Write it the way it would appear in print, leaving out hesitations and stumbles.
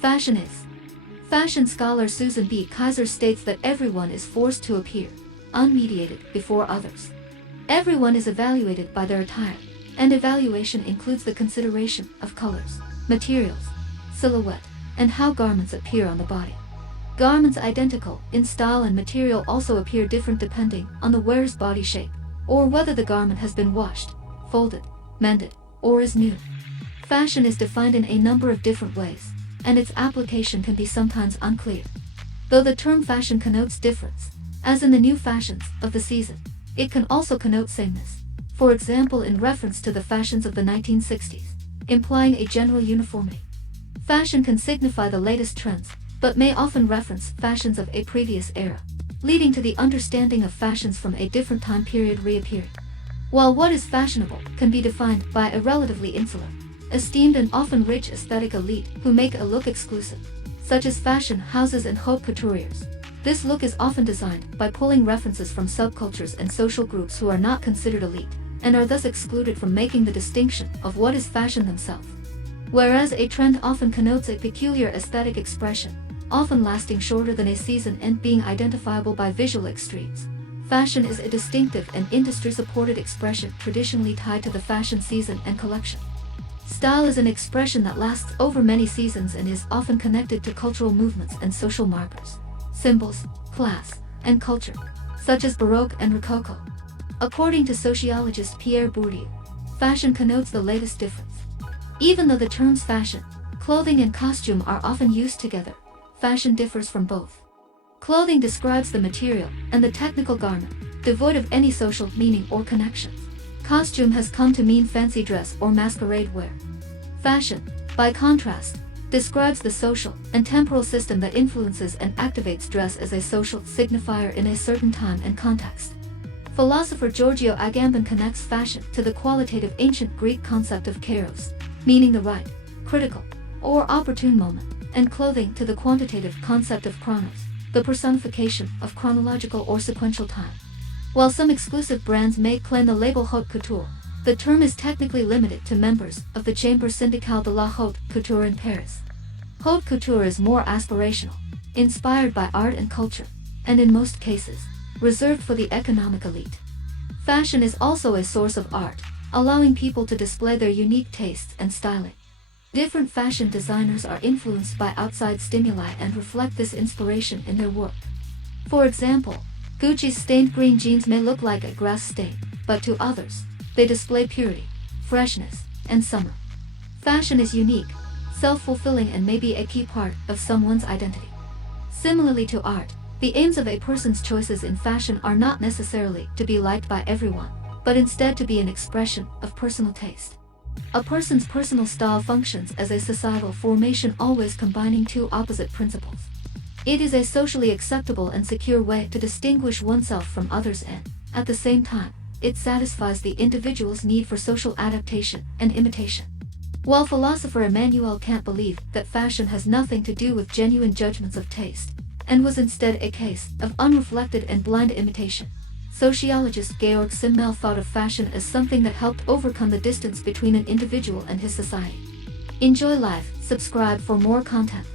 Fashion is. Fashion scholar Susan B. Kaiser states that everyone is forced to appear unmediated before others. Everyone is evaluated by their attire, and evaluation includes the consideration of colors, materials, silhouette, and how garments appear on the body. Garments identical in style and material also appear different depending on the wearer's body shape, or whether the garment has been washed, folded, mended, or is new. Fashion is defined in a number of different ways, and its application can be sometimes unclear. Though the term fashion connotes difference, as in the new fashions of the season, it can also connote sameness, for example in reference to the fashions of the 1960s, implying a general uniformity. Fashion can signify the latest trends, but may often reference fashions of a previous era, leading to the understanding of fashions from a different time period reappearing. While what is fashionable can be defined by a relatively insular, esteemed and often rich aesthetic elite who make a look exclusive, such as fashion houses and haute couturiers, this look is often designed by pulling references from subcultures and social groups who are not considered elite, and are thus excluded from making the distinction of what is fashion themselves. Whereas a trend often connotes a peculiar aesthetic expression, often lasting shorter than a season and being identifiable by visual extremes, fashion is a distinctive and industry-supported expression traditionally tied to the fashion season and collection. Style is an expression that lasts over many seasons and is often connected to cultural movements and social markers, symbols, class, and culture, such as Baroque and Rococo. According to sociologist Pierre Bourdieu, fashion connotes the latest difference. Even though the terms fashion, clothing and costume are often used together, fashion differs from both. Clothing describes the material and the technical garment, devoid of any social meaning or connections. Costume has come to mean fancy dress or masquerade wear. Fashion, by contrast, describes the social and temporal system that influences and activates dress as a social signifier in a certain time and context. Philosopher Giorgio Agamben connects fashion to the qualitative ancient Greek concept of kairos, meaning the right, critical, or opportune moment, and clothing to the quantitative concept of chronos, the personification of chronological or sequential time. While some exclusive brands may claim the label haute couture, the term is technically limited to members of the Chambre syndicale de la haute couture in Paris. Haute couture is more aspirational, inspired by art and culture, and in most cases, reserved for the economic elite. Fashion is also a source of art, allowing people to display their unique tastes and styling. Different fashion designers are influenced by outside stimuli and reflect this inspiration in their work. For example, Gucci's stained green jeans may look like a grass stain, but to others, they display purity, freshness, and summer. Fashion is unique, self-fulfilling, and may be a key part of someone's identity. Similarly to art, the aims of a person's choices in fashion are not necessarily to be liked by everyone, but instead to be an expression of personal taste. A person's personal style functions as a societal formation, always combining two opposite principles. It is a socially acceptable and secure way to distinguish oneself from others, and, at the same time, it satisfies the individual's need for social adaptation and imitation. While philosopher Immanuel Kant believed that fashion has nothing to do with genuine judgments of taste, and was instead a case of unreflected and blind imitation, sociologist Georg Simmel thought of fashion as something that helped overcome the distance between an individual and his society. Enjoy life, subscribe for more content.